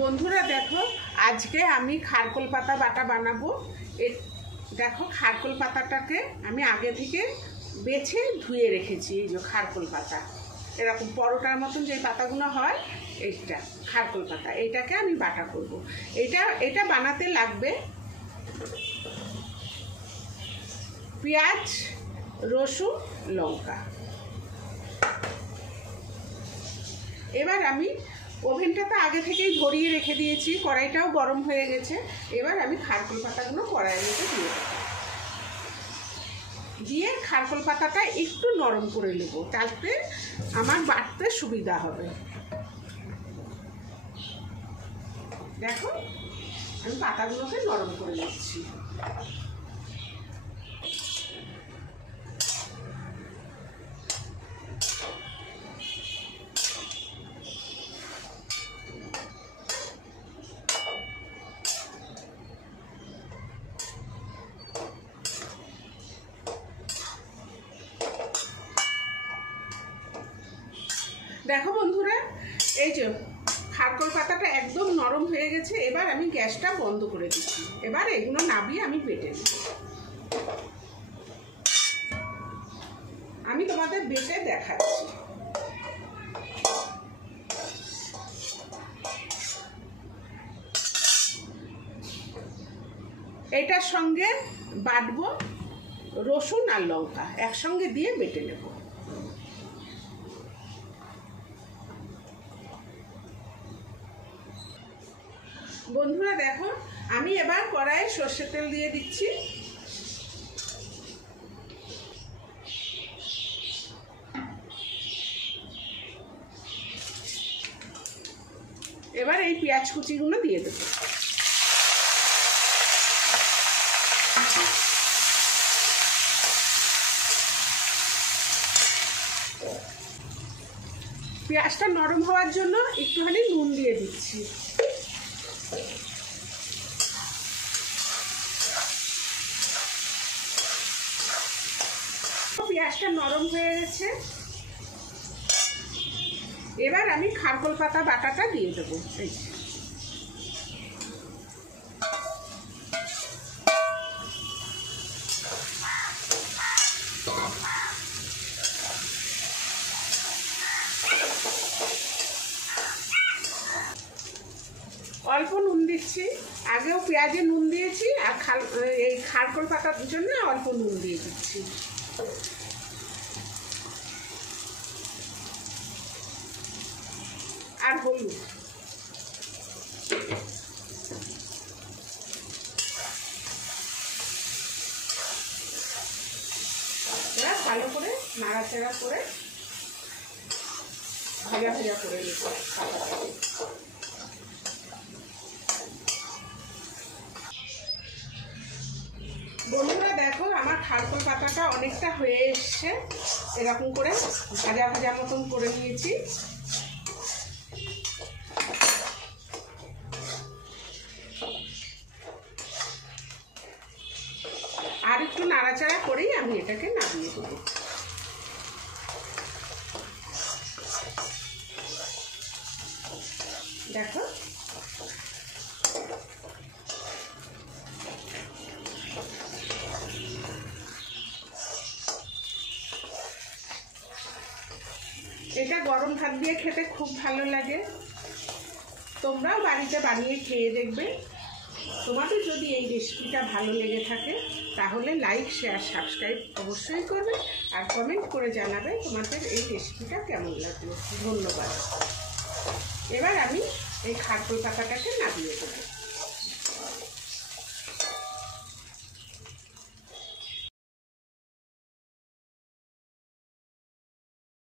বন্ধুরা দেখো, আজকে আমি খারকোল পাতা বাটা বানাবো। দেখো, খারকোল পাতাটাকে আমি আগে থেকে বেছে ধুয়ে রেখেছি। এই যে খারকোল পাতা, এরকম পরোটার মতন যে পাতাগুলো হয়, এইটা খারকোল পাতা। এইটাকে আমি বাটা করব। এটা বানাতে লাগবে পেঁয়াজ, রসুন, লঙ্কা। এবার আমি ওভেনটা তো আগে থেকেই ধরিয়ে রেখে দিয়েছি, কড়াইটাও গরম হয়ে গেছে। এবার আমি খারকোল পাতাগুলো কড়াইয়ের মধ্যে দিয়ে খারকোল পাতাটা একটু নরম করে নেব, তাতে আমার বাটতে সুবিধা হবে। দেখো, আমি পাতাগুলোকে নরম করে নিচ্ছি। দেখো বন্ধুরা, এই যে খারকোল পাতাটা একদম নরম হয়ে গেছে। এবার আমি গ্যাসটা বন্ধ করে দিচ্ছি। এবার এগুলো নামিয়ে আমি বেটে নেব। আমি তোমাদের বেটে দেখাচ্ছি। এটার সঙ্গে বাটবো রসুন আর লঙ্কা, একসঙ্গে দিয়ে বেটে নেব। বন্ধুরা দেখো, আমি এবার কড়াইয়ে সর্ষের তেল দিয়ে দিচ্ছি। এবার এই পেঁয়াজ কুচিগুলো দিয়ে দেবো। পেঁয়াজটা নরম হওয়ার জন্য একটুখানি নুন দিয়ে দিচ্ছি। পেঁয়াজটা নরম হয়ে গেছে। এবার আমি খারকোল পাতা বাটাটা দিয়ে দেবো। অল্প নুন দিচ্ছি, আগেও পেঁয়াজে নুন দিয়েছি, আর এই খারকোল পাতার জন্য অল্প নুন দিয়ে দিচ্ছি। আর হলুদ। এবার ভালো করে নাড়াচাড়া করে ভাজা ভাজা করে নিতে। বন্ধুরা দেখো, আমার খারকোল পাতাটা অনেকটা হয়ে এসছে। এরকম করে ভাজা ভাজা মতন করে নিয়েছি। আর একটু নাড়াচাড়া করেই আমি এটাকে নামিয়ে দেবো। দেখো, এটা গরম ভাত দিয়ে খেতে খুব ভালো লাগে। তোমরাও বাড়িতে বানিয়ে খেয়ে দেখবে। তোমাদের যদি এই রেসিপিটা ভালো লেগে থাকে, তাহলে লাইক, শেয়ার, সাবস্ক্রাইব অবশ্যই করবে, আর কমেন্ট করে জানাবে তোমাদের এই রেসিপিটা কেমন লাগলো। ধন্যবাদ। এবার আমি এই খারকোল পাতাটাকে নামিয়ে দেবো।